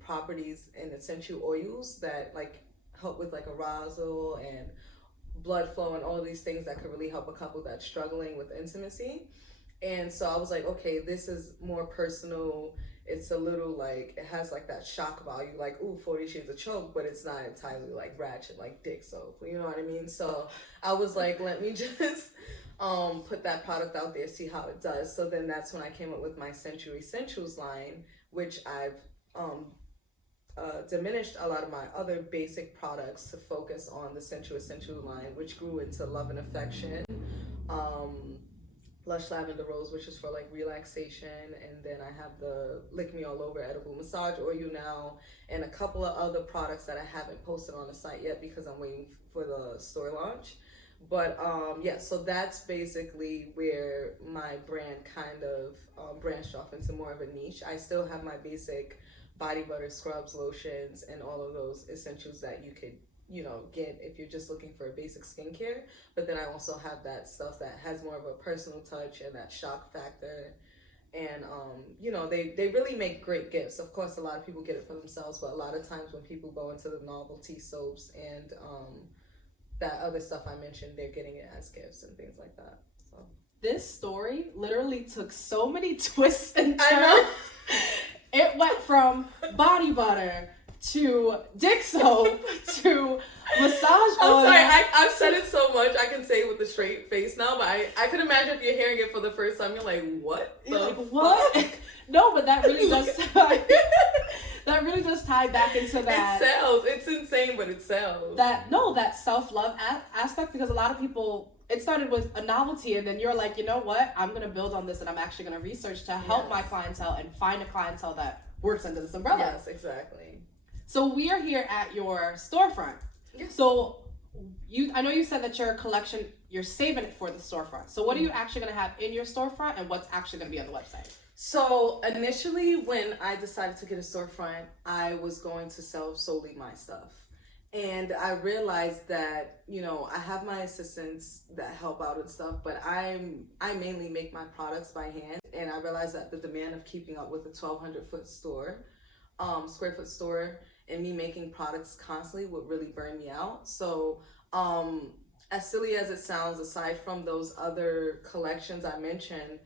properties and essential oils that like help with like arousal and blood flow and all of these things that could really help a couple that's struggling with intimacy. And so I was like, okay, this is more personal. It's a little like, it has like that shock value, like, ooh, 40 Shades of Choke, but it's not entirely like ratchet, like dick soap. You know what I mean? So I was like, let me just put that product out there, see how it does. So then that's when I came up with my Sensual Essentials line, which I've diminished a lot of my other basic products to focus on the Sensual Essentials line, which grew into Love and Affection. Lush Lavender Rose, which is for like relaxation, and then I have the Lick Me All Over edible massage oil now, and a couple of other products that I haven't posted on the site yet because I'm waiting for the store launch. But yeah, so that's basically where my brand kind of branched off into more of a niche. I still have my basic body butter, scrubs, lotions, and all of those essentials that you could get if you're just looking for a basic skincare. But then I also have that stuff that has more of a personal touch and that shock factor. And they really make great gifts. Of course, a lot of people get it for themselves, but a lot of times when people go into the novelty soaps and that other stuff I mentioned, they're getting it as gifts and things like that. So this story literally took so many twists and turns. It went from body butter to dick soap to massage oil. I'm sorry, I've said it so much, I can say it with a straight face now, but I could imagine if you're hearing it for the first time, you're like, what? You're like, what? No, but that really does that really does tie back into that. It sells. It's insane, but it sells. That self-love aspect, because a lot of people, it started with a novelty, and then you're like, you know what? I'm going to build on this, and I'm actually going to research to help my clientele and find a clientele that works under this umbrella. Yes, exactly. So we are here at your storefront. Yeah. So I know you said that your collection, you're saving it for the storefront. So what are you actually going to have in your storefront, and what's actually going to be on the website? So initially when I decided to get a storefront, I was going to sell solely my stuff. And I realized that, I have my assistants that help out and stuff, but I mainly make my products by hand. And I realized that the demand of keeping up with a 1,200 square foot store, and me making products constantly would really burn me out. So as silly as it sounds, aside from those other collections I mentioned,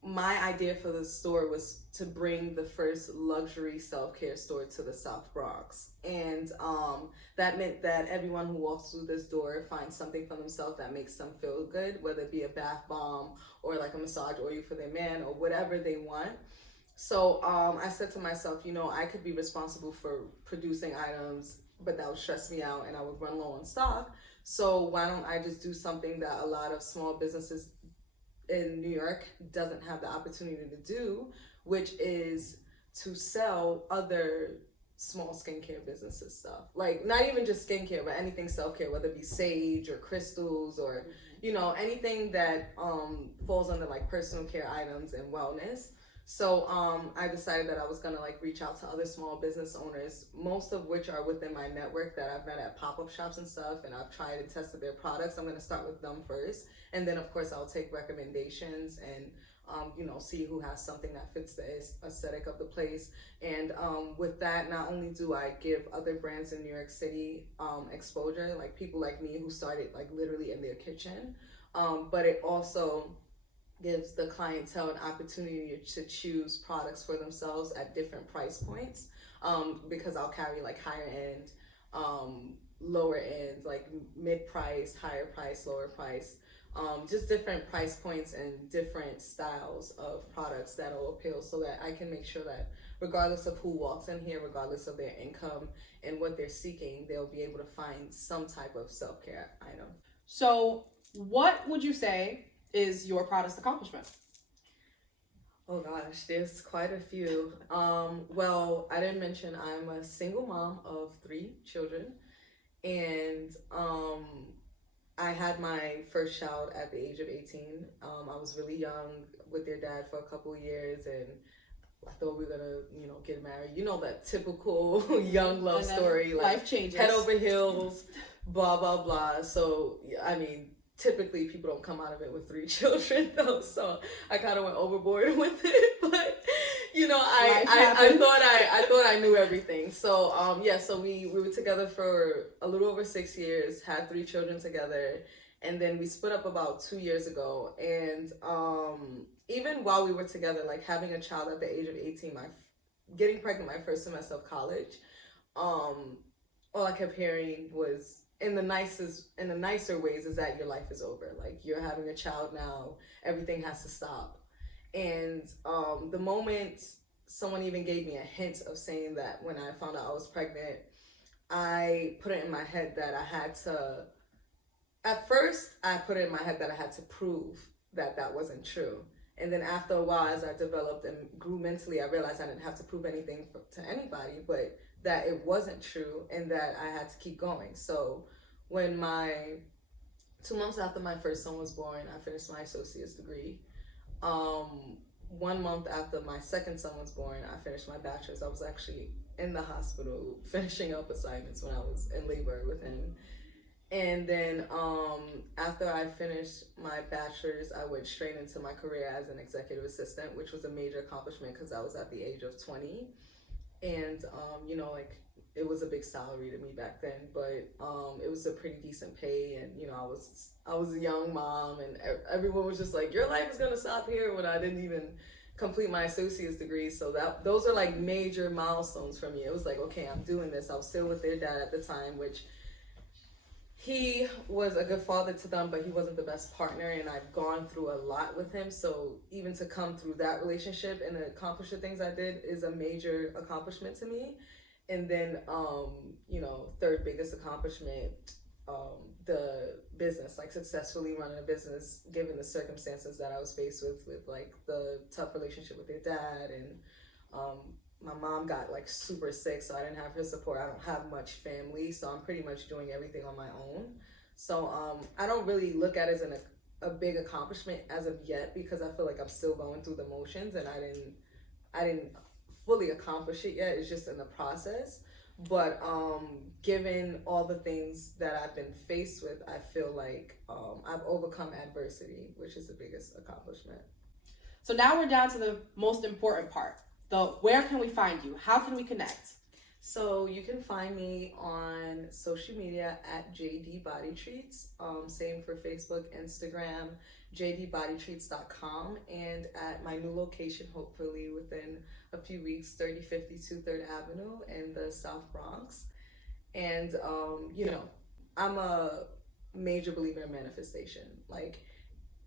my idea for the store was to bring the first luxury self-care store to the South Bronx. And that meant that everyone who walks through this door finds something for themselves that makes them feel good, whether it be a bath bomb or like a massage oil for their man or whatever they want. So I said to myself, I could be responsible for producing items, but that would stress me out and I would run low on stock. So why don't I just do something that a lot of small businesses in New York doesn't have the opportunity to do, which is to sell other small skincare businesses stuff. Like not even just skincare, but anything self-care, whether it be sage or crystals or, anything that falls under like personal care items and wellness. So I decided that I was gonna like reach out to other small business owners, most of which are within my network that I've met at pop-up shops and stuff, and I've tried and tested their products. I'm gonna start with them first, and then of course I'll take recommendations and see who has something that fits the aesthetic of the place. And with that, not only do I give other brands in New York City exposure, like people like me who started like literally in their kitchen, but it also gives the clientele an opportunity to choose products for themselves at different price points, because I'll carry like higher end, lower end, like mid-price, higher price, lower price, just different price points and different styles of products that'll appeal, so that I can make sure that regardless of who walks in here, regardless of their income and what they're seeking, they'll be able to find some type of self-care item. So what would you say is your proudest accomplishment? Oh gosh, there's quite a few. Well, I didn't mention I'm a single mom of 3 children, and I had my first child at the age of 18. I was really young with their dad for a couple of years, and I thought we were gonna, get married. That typical young love story, like life changes, head over heels, blah blah blah. So typically people don't come out of it with 3 children though, so I kind of went overboard with it. But I thought I knew everything. So so we were together for a little over 6 years, had 3 children together, and then we split up about 2 years ago. And even while we were together, like having a child at the age of 18, getting pregnant my first semester of college, all I kept hearing was, in the nicer ways, is that your life is over. Like, you're having a child now, everything has to stop. And the moment someone even gave me a hint of saying that, when I found out I was pregnant, I put it in my head that I had to, at first I put it in my head that I had to prove that that wasn't true. And then after a while, as I developed and grew mentally, I realized I didn't have to prove anything to anybody, but that it wasn't true and that I had to keep going. So when 2 months after my first son was born, I finished my associate's degree. 1 month after my second son was born, I finished my bachelor's. I was actually in the hospital finishing up assignments when I was in labor with him. And then after I finished my bachelor's, I went straight into my career as an executive assistant, which was a major accomplishment because I was at the age of 20. And, it was a big salary to me back then, but it was a pretty decent pay. And, I was a young mom, and everyone was just like, your life is going to stop here, when I didn't even complete my associate's degree. So those are like major milestones for me. It was like, okay, I'm doing this. I was still with their dad at the time, which he was a good father to them, but he wasn't the best partner, and I've gone through a lot with him. So even to come through that relationship and accomplish the things I did is a major accomplishment to me. And then, third biggest accomplishment, the business, like successfully running a business, given the circumstances that I was faced with like the tough relationship with their dad, and my mom got like super sick, so I didn't have her support. I don't have much family, so I'm pretty much doing everything on my own. So I don't really look at it as a big accomplishment as of yet, because I feel like I'm still going through the motions, and I didn't fully accomplish it yet. It's just in the process. But given all the things that I've been faced with, I feel like I've overcome adversity, which is the biggest accomplishment. So now we're down to the most important part. Where can we find you? How can we connect? So you can find me on social media at JD Body Treats. Same for Facebook, Instagram, jdbodytreats.com, and at my new location, hopefully within a few weeks, 3052 3rd Avenue in the South Bronx. And, I'm a major believer in manifestation. Like,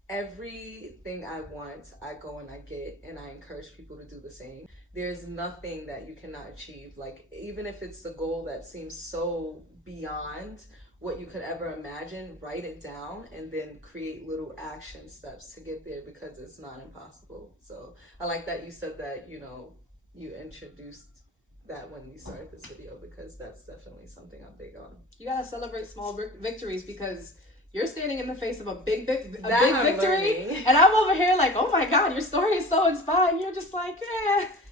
everything I want, I go and I get, and I encourage people to do the same. There's nothing that you cannot achieve. Like, even if it's the goal that seems so beyond what you could ever imagine, write it down and then create little action steps to get there, because it's not impossible. So I like that you said that, you introduced that when you started this video, because that's definitely something I'm big on. You gotta celebrate small victories, because you're standing in the face of a big victory, learning. And I'm over here like, oh my God, your story is so inspiring. You're just like,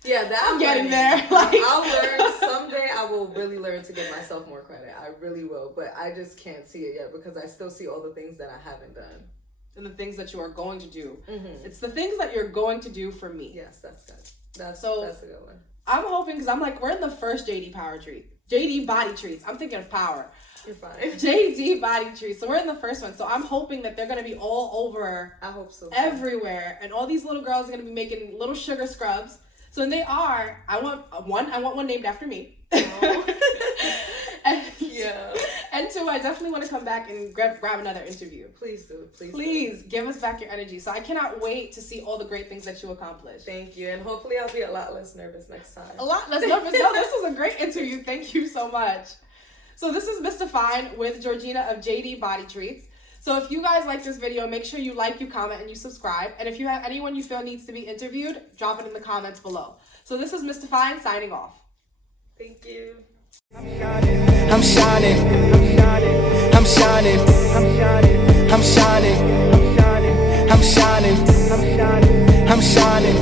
yeah, I'm getting there. Like, I'll learn someday. I will really learn to give myself more credit. I really will, but I just can't see it yet, because I still see all the things that I haven't done and the things that you are going to do. Mm-hmm. It's the things that you're going to do for me. Yes, that's good. That's a good one. I'm hoping, because I'm like, we're in the first JD Body Treats. I'm thinking of power. You're fine. JD Body Treats. So we're in the first one. So I'm hoping that they're going to be all over. I hope so. Everywhere. And all these little girls are going to be making little sugar scrubs. So when they are, I want one named after me. Oh. And two, I definitely want to come back and grab another interview. Please do. Please give us back your energy. So I cannot wait to see all the great things that you accomplish. Thank you. And hopefully I'll be a lot less nervous next time. A lot less nervous? No, this was a great interview. Thank you so much. So this is Mr. Fine with Georgina of JD Body Treats. So if you guys like this video, make sure you like, you comment, and you subscribe. And if you have anyone you feel needs to be interviewed, drop it in the comments below. So this is Mr. Fine signing off. Thank you. I'm shining. I'm shining. I'm shining. I'm shining. I'm shining. I'm shining. I'm shining.